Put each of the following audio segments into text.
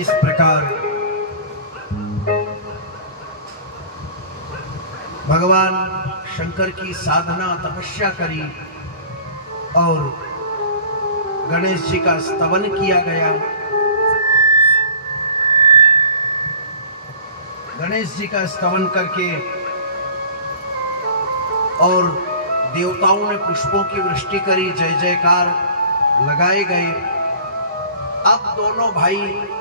इस प्रकार भगवान शंकर की साधना तपस्या करी और गणेश जी का स्तवन किया गया। गणेश जी का स्तवन करके और देवताओं ने पुष्पों की वृष्टि करी, जय जयकार लगाए गए। अब दोनों भाई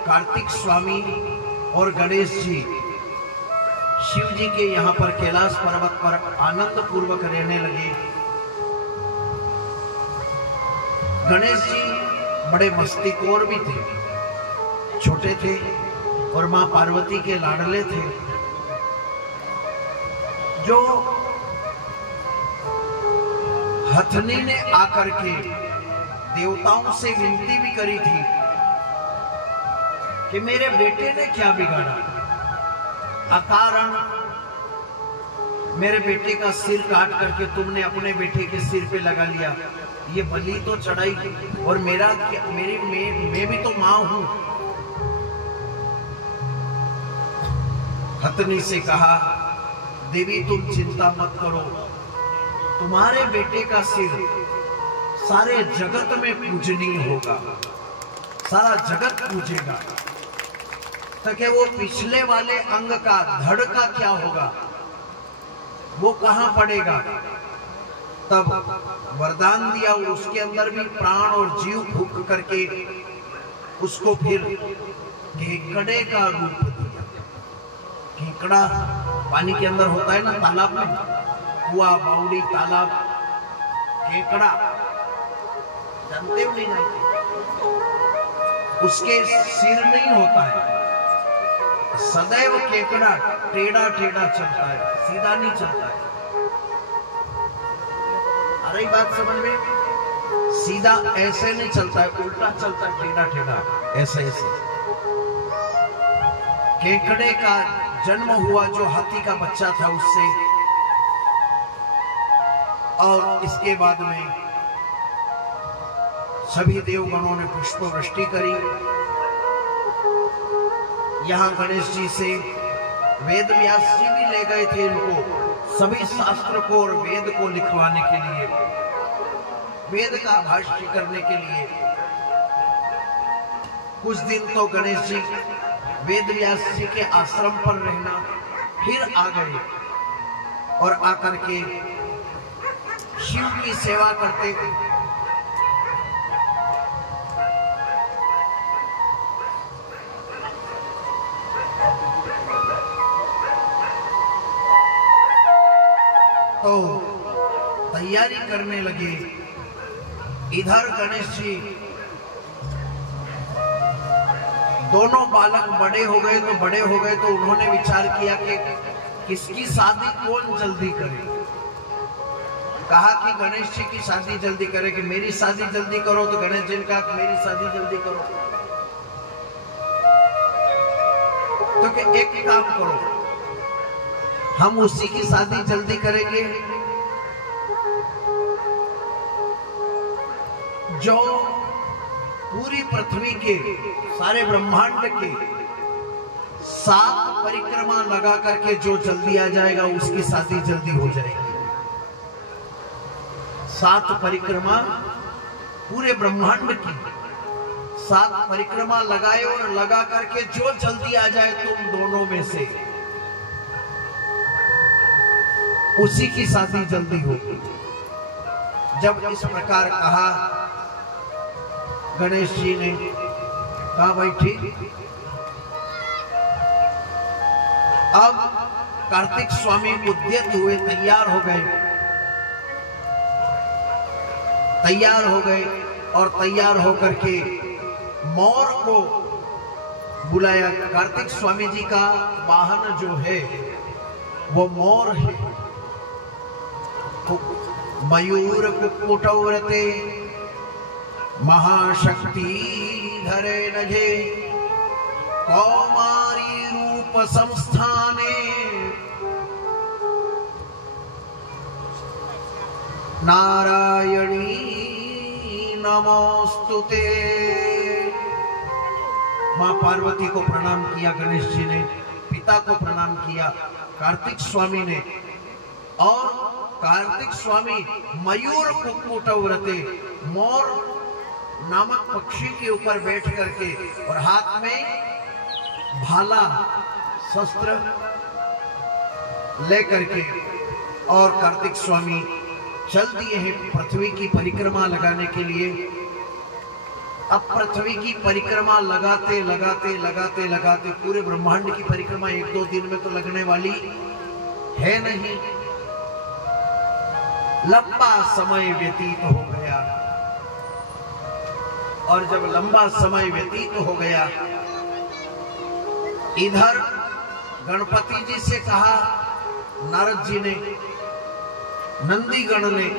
कार्तिक स्वामी और गणेश जी शिव जी के यहाँ पर कैलाश पर्वत पर आनंद पूर्वक रहने लगे। गणेश जी बड़े मस्तीखोर भी थे, छोटे थे और मां पार्वती के लाडले थे। जो हथनी ने आकर के देवताओं से विनती भी करी थी कि मेरे बेटे ने क्या बिगाड़ा, अकारण मेरे बेटे का सिर काट करके तुमने अपने बेटे के सिर पे लगा लिया, ये बलि तो चढ़ाई और मैं भी तो मां हूं। हथनी से कहा, देवी तुम चिंता मत करो, तुम्हारे बेटे का सिर सारे जगत में पूजनीय होगा, सारा जगत पूजेगा। तो क्या वो पिछले वाले अंग का धड़ का क्या होगा, वो कहां पड़ेगा? तब वरदान दिया और उसके अंदर भी प्राण और जीव फूंक करके उसको फिर केकड़े का रूप दिया। केकड़ा पानी के अंदर होता है ना, तालाब में, कुआ, बावड़ी, तालाब, केकड़ा जानते हो नहीं जानते? उसके सिर नहीं होता है, सदैव केकड़ा टेढ़ा टेढ़ा चलता है, सीधा नहीं चलता है। आ रही बात समझ में? सीधा ऐसे नहीं चलता है, उल्टा चलता है, टेढ़ा टेढ़ा ऐसे ऐसे। केकड़े का जन्म हुआ जो हाथी का बच्चा था उससे, और इसके बाद में सभी देवगणों ने पुष्प वृष्टि करी। यहां गणेश जी से वेद व्यास जी भी ले गए थे इनको, सभी शास्त्र को और वेद को लिखवाने के लिए, वेद का भाष्य करने के लिए। कुछ दिन तो गणेश जी वेद व्यास जी के आश्रम पर रहना, फिर आ गए और आकर के शिव की सेवा करते थे। तो तैयारी करने लगे। इधर गणेश जी, दोनों बालक बड़े हो गए तो उन्होंने विचार किया कि किसकी शादी कौन जल्दी करे। कहा कि गणेश जी की शादी जल्दी करे, कि मेरी शादी जल्दी करो। तो गणेश जी ने कहा मेरी शादी जल्दी करो। तो कि एक काम करो, हम उसी की शादी जल्दी करेंगे जो पूरी पृथ्वी के, सारे ब्रह्मांड के 7 परिक्रमा लगा करके जो जल्दी आ जाएगा उसकी शादी जल्दी हो जाएगी। 7 परिक्रमा पूरे ब्रह्मांड की 7 परिक्रमा लगाए और लगा करके जो जल्दी आ जाए तुम दोनों में से, उसी की शादी जल्दी होगी। जब इस प्रकार कहा गणेश जी ने, कहा भाई ठीक। अब कार्तिक स्वामी उद्यत हुए, तैयार हो गए और तैयार होकर के मोर को बुलाया। कार्तिक स्वामी जी का वाहन जो है वो मोर है। मयूर कुक्कुटौरते महाशक्ति धरे नजे, कौमारी रूप संस्थाने नारायणी नमोस्तुते। मां पार्वती को प्रणाम किया गणेश जी ने, पिता को प्रणाम किया कार्तिक स्वामी ने। और कार्तिक स्वामी मयूर कुक्कुट व्रते, मोर नामक पक्षी के ऊपर बैठ करके और हाथ में भाला शस्त्र लेकर के और कार्तिक स्वामी चल दिए हैं पृथ्वी की परिक्रमा लगाने के लिए। अब पृथ्वी की परिक्रमा लगाते लगाते लगाते लगाते पूरे ब्रह्मांड की परिक्रमा 1-2 दिन में तो लगने वाली है नहीं, लंबा समय व्यतीत हो गया। और जब लंबा समय व्यतीत हो गया, इधर गणपति जी से कहा नारद जी ने, नंदीगण ने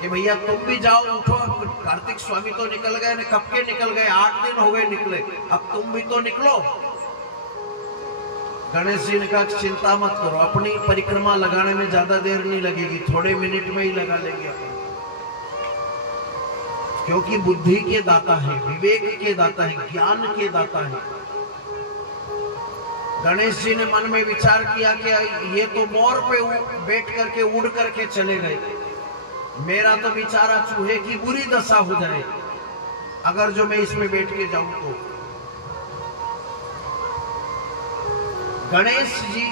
कि भैया तुम भी जाओ, उठो। कार्तिक स्वामी तो निकल गए, कब के निकल गए, 8 दिन हो गए निकले, अब तुम भी तो निकलो। गणेश जी ने कहा चिंता मत करो, अपनी परिक्रमा लगाने में ज्यादा देर नहीं लगेगी, थोड़े मिनट में ही लगा लेंगे अपन, क्योंकि बुद्धि के दाता है, विवेक के दाता है, ज्ञान के दाता है। गणेश जी ने मन में विचार किया कि ये तो मोर पे बैठ करके उड़ करके चले गए, मेरा तो बेचारा चूहे की बुरी दशा हो जाए अगर जो मैं इसमें बैठ के जाऊं तो। गणेश जी